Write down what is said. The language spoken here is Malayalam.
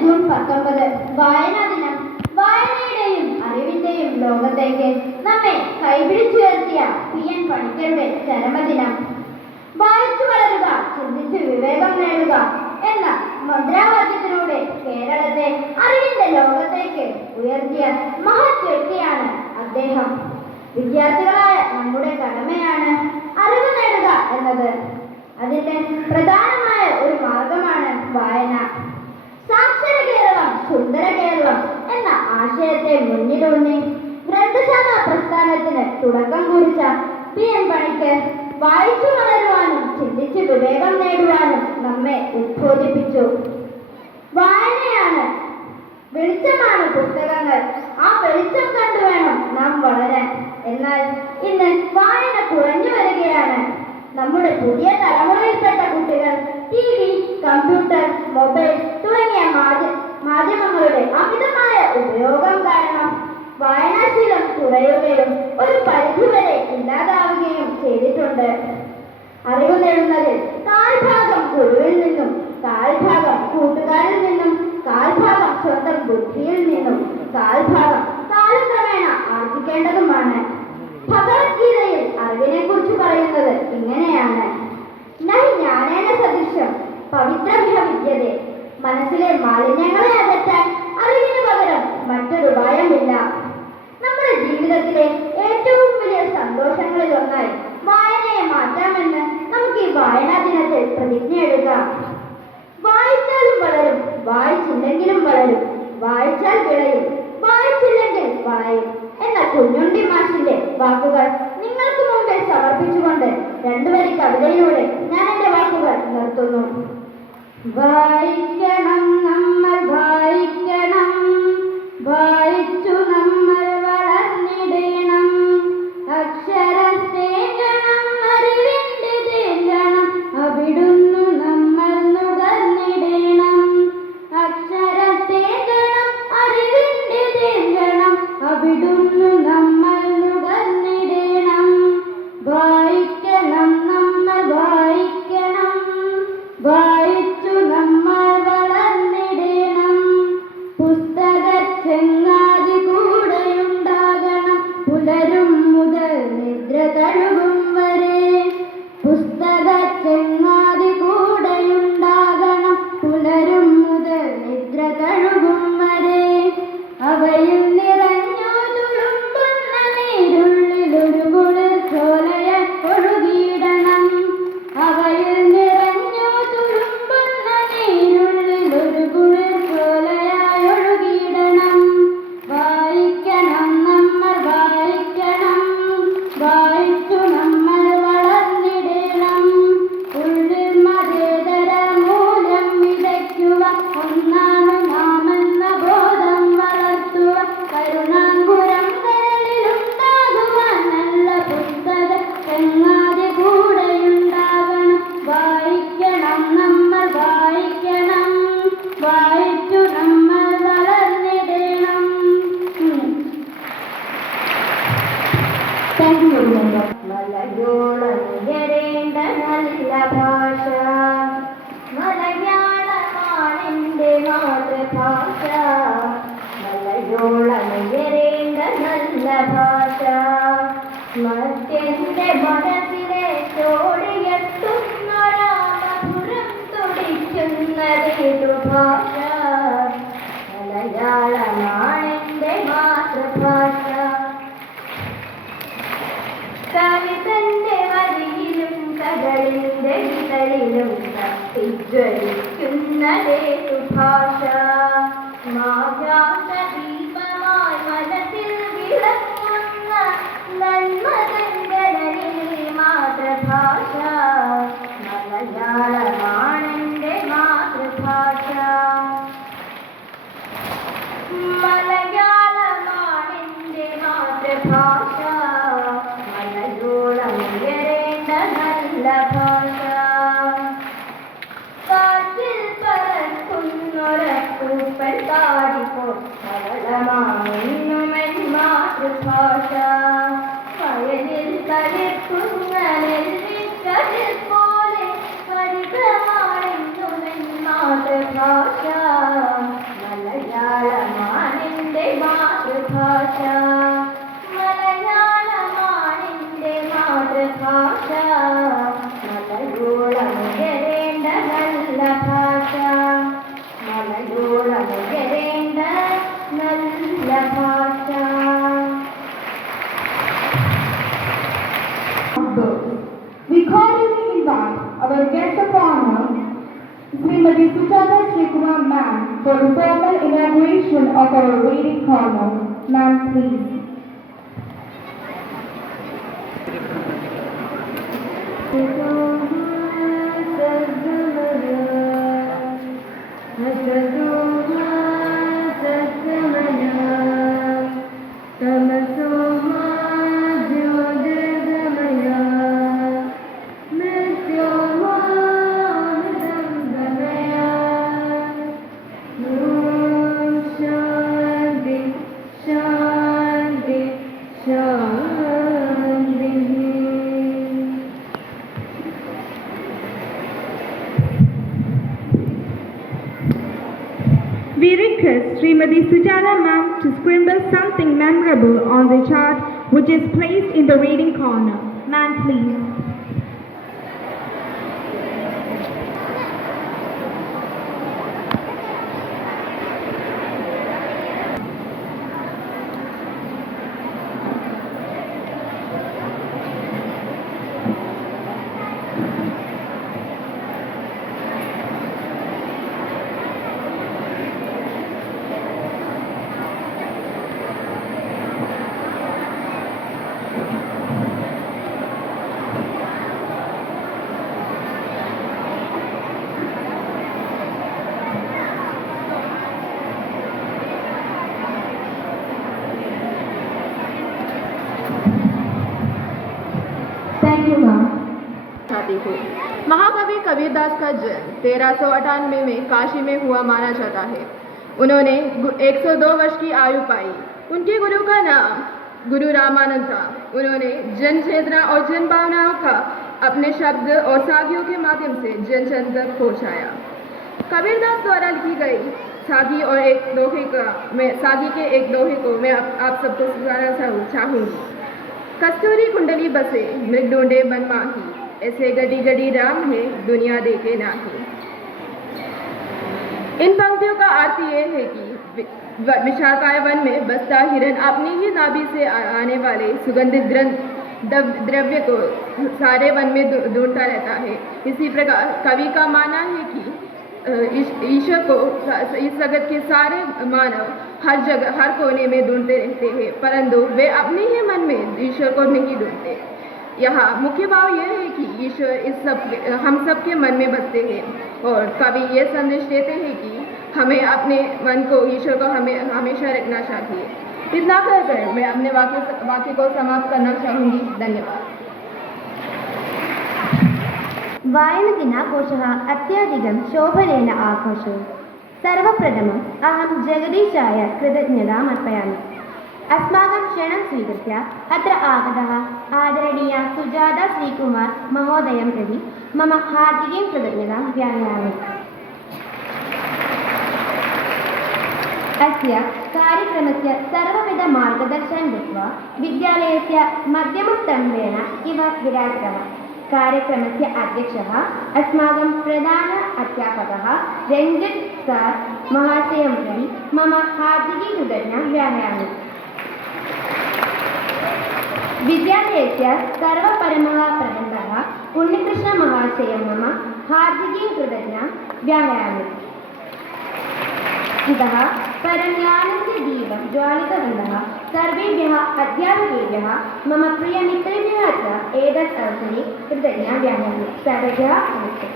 ജൂൺ 19 വായനാ ദിനം. വായനയുടെയും അറിവിന്റെയും ലോകത്തേക്ക് നമ്മെ കൈപിടിച്ചുയർത്തിയ PN പണിക്കരുടെ ചരമദിനം. വായിച്ചു വളരുക, ചിന്തിച്ച് വിവേകം നേടുക എന്ന മുദ്രാവാക്യത്തിലൂടെ കേരളത്തെ അറിവിന്റെ ലോകത്തേക്ക് ഉയർത്തിയ മഹത് വ്യക്തിയാണ് അദ്ദേഹം. വിദ്യാർത്ഥികളായ നമ്മുടെ കടമയാണ് അറിവ് നേടുക എന്നത്. അതിന്റെ പ്രധാനമായ ഒരു മാർഗമാണ് വായന. സാക്ഷര കേരളം സുന്ദര കേരളം എന്ന ആശയത്തെ മുന്നിലൂന്നി ഗ്രന്ഥശാല പ്രസ്ഥാനത്തിന് തുടക്കം കുറിച്ച PN പണിക്കർ വായിച്ചു വളരുവാനും ചിന്തിച്ച് വിവേകം നേടുവാനും നമ്മെ ഉദ്ബോധിപ്പിച്ചു. വായനയാണ് വെളിച്ചമാണ് പുസ്തകങ്ങൾ. ആ വെളിച്ചം കണ്ടു വേണം നാം വളരാൻ. എന്നാൽ ഇന്ന് വായന കുറഞ്ഞു വരികയാണ്. നമ്മുടെ പുതിയ തലമുറയിൽപ്പെട്ട കുട്ടികൾ TV, കമ്പ്യൂട്ടർ, മൊബൈൽ തുടങ്ങിയ മാധ്യമങ്ങളുടെ അമിതമായ ഉപയോഗം കാരണം വായനാശീലം കുറയുകയും ഒരു പരിധിവരെ ഇല്ലാതാവുകയും ചെയ്തിട്ടുണ്ട്. അറിവ് നേടുന്നതിൽ കാൽഭാഗം ഗുരുവിൽ നിന്നും, കാൽഭാഗം കൂട്ടുകാരിൽ നിന്നും, കാൽഭാഗം സ്വന്തം ബുദ്ധിയിൽ നിന്നും, കാൽഭാഗം കാലക്രമേണ ആർജിക്കേണ്ടതുമാണ്. ഭഗവത്ഗീതയിൽ അറിവിനെ കുറിച്ച് പറയുന്നത് ഇങ്ങനെയാണ്: നൈ ജ്ഞാനേന സദൃശം പവിത്രമിഹ വിദ്യതേ. മനസ്സിലെ മാലിന്യങ്ങളെ അകറ്റാൻ അറിവിന് പകരം മറ്റൊരു ഉപായമില്ല. നമ്മുടെ ജീവിതത്തിലെ ഏറ്റവും വലിയ സന്തോഷങ്ങളിൽ ഒന്നായി വായനയെ മാറ്റാമെന്ന് നമുക്ക് ഈ വായനാ ദിനത്തിൽ പ്രതിജ്ഞയെടുക്കാം. വായിച്ചാലും വളരും, വായിച്ചില്ലെങ്കിലും വളരും. വായിച്ചാൽ വിളയും, വായിച്ചില്ലെങ്കിൽ വളയും എന്ന കുഞ്ഞുണ്ണി മാഷിന്റെ വാക്കുകൾ നിങ്ങൾക്ക് മുമ്പിൽ സമർപ്പിച്ചുകൊണ്ട് രണ്ടുവരി കവിതയിലൂടെ ഞാൻ എന്റെ വാക്കുകൾ നിർത്തുന്നു. വായിക്കണം നമ്മൾ, വായിക്കണം, വായിച്ചു നമ്മൾ വളർന്നിടണം. അക്ഷരത്തെ ഗണം അറിവിന്റെ തേങ്ങണം, അവിടുന്നു നമ്മൾ നുകർന്നിടണം. അക്ഷരത്തെ ഗണം അറിവിന്റെ തേങ്ങണം, അവിടുന്നു നമ്മൾ നുകർന്നിടണം. വായിക്കണം നമ്മൾ, വായിക്കണം, വായിച്ചു നമ്മൾ വളർന്നിടണം. പുസ്തകച്ചെങ്ങാതി കൂടെയുണ്ടാകണം, പുലരും മുതൽ നിദ്ര തഴുകും വരെ. പുസ്തകച്ചെങ്ങാതി കൂടെയുണ്ടാകണം, പുലരും മുതൽ നിദ്ര തഴുകും വരെ. അവയിൽ നിറഞ്ഞു തുളുമ്പുന്ന നീരുള്ളിലൊരു കുളിർ ചോലയ ഒഴുകിയിടണം. അവയിൽ നിറഞ്ഞു തുളുമ്പുന്ന നീരുള്ളിലൊരു കുളിർ ചോലയായി ഒഴുകിയിടണം. വായിക്കണം നമ്മൾ, വായിക്കണം, വായിച്ചു നമ്മൾ വളർന്നിടണം. ഉള്ളിൽ മതേതര മൂല്യം വിതയ്ക്കുക, ഒന്നാണ് നാമെന്ന ബോധം വളർത്തുക. കരുണാങ്കുരം കരളിലുണ്ടാകുവാൻ നല്ല പുസ്തക ചെങ്ങാതി കൂടെയുണ്ടാകണം. വായിക്കണം നമ്മൾ, വായിക്കണം, വായിച്ചു നമ്മൾ വളർന്നിടണം. മലയോളം ഉയരേണ്ട നല്ല ഭാഷ, മലയാളമാണെന്റെ മാതൃഭാഷ. മലയോളം ഉയരേണ്ട നല്ല ഭാഷ, മറ്റെന്റെ മനസ്സിലെ ചോടിയെത്തുന്നൊരാമധുരം തുടിക്കുന്നതേതു ഭാഷ. മലയാളമാണെന്റെ മാതൃഭാഷ. കവിതന്റെ വരിയിലും കടലിന്റെ ഇതളിലും കത്തിജ്വലിക്കുന്നതേതു ഭാഷ. മായാത്ത ദീപമായി മനസ്സിൽ വിളങ്ങുന്ന നന്മതങ്കടലിലെ മാതൃഭാഷ. മലയാളമാണെന്റെ മാതൃഭാഷ. മലയാളമാണെന്റെ മാതൃഭാഷ. മലയോളം ഉയരേണ്ട നല്ല ഭാഷ. കാറ്റിൽ പറക്കുന്നൊരപ്പൂപ്പൻ പാടിപ്പോൾ മലയാളമാണെന്നുമെൻ മാതൃഭാഷ. വയലിൽ തളിർക്കുന്ന നെല്ലിക്കതിൽ പോലെ ഹരിതമാണെന്നുമെൻ മാതൃഭാഷ. for the formal inauguration of our reading corner. Ma'am, please. We request Srimati Sujata ma'am to scribble something memorable on the chart which is placed in the reading corner. Ma'am, please. Thank you, ma'am. महाकवि कबीरदास का जन्म 1398 में काशी में हुआ माना जाता है। उन्होंने 102 वर्ष की आयु पाई। उनके गुरु का नाम गुरु रामानंद था। उन्होंने जन चेतना और जन भावनाओं का अपने शब्द और साखियों के माध्यम से जन जन तक पहुँचाया। कबीरदास द्वारा लिखी गई साखी और एक दोहे के एक दोहे को मैं आप सबको सुनाना चाहूँगी। कस्तूरी कुंडली बसे मृग ढूंढे बन माही, ऐसे गड़ी गड़ी राम है दुनिया देखे नाही। इन पंक्तियों का अर्थ ये है कि विशाखाय वन में बसता हिरन अपनी ही नाभि से आने वाले सुगंधित द्रव्य को सारे वन में ढूंढता रहता है। इसी प्रकार कवि का मानना है कि ईश्वर को इस जगत के सारे मानव हर जगह हर कोने में ढूंढते रहते हैं, परंतु वे अपने ही मन में ईश्वर को नहीं ढूंढते। यहाँ मुख्य भाव यह है कि ईश्वर हम सब के मन में बसते हैं और कवि ये संदेश देते हैं कि हमें अपने मन को ईश्वर को हमेशा रखना चाहिए। इतना कहकर मैं अपने वाक्य को समाप्त करना चाहूँगी। धन्यवाद। वायनदिनाघोषः अत्यधिकं शोभनेन आघोषो। सर्वप्रथमम् अहं जगदीशाय कृतज्ञताम् अर्पयामि। अस्माकं क्षणं स्वीकृत्य अत्र आगतः आदरणीया सुजाता श्रीकुमार महोदयं प्रति मम हार्दिकीं कृतज्ञतां ज्ञापयामि। अस्य कार्यक्रमस्य सर्वविधमार्गदर्शनं दत्त्वा विद्यालयस्य मध्यमस्तम्भेन इव विराजितः। कार्यक्रमस्य अध्यक्षः अस्माकं प्रधान अध्यापकः रञ्जित् सर् महाशयं प्रति मम हार्दिकीं कृतज्ञतां ज्ञापयामि। विद्यालयस्य सर्वपरमः प्रबन्धकः उन्निकृष्णमहाशयं मम हार्दिकीं कृतज्ञतां ज्ञापयामि। इतः परं ज्ञानस्य दीपं ज्वालितवन्तः सर्वेभ्यः अध्यापकेभ्यः मम प्रियमित्रेभ्यः च एतत् अवसरे कृतज्ञतां ज्ञापयामि। सर्वेभ्यः नमस्ते।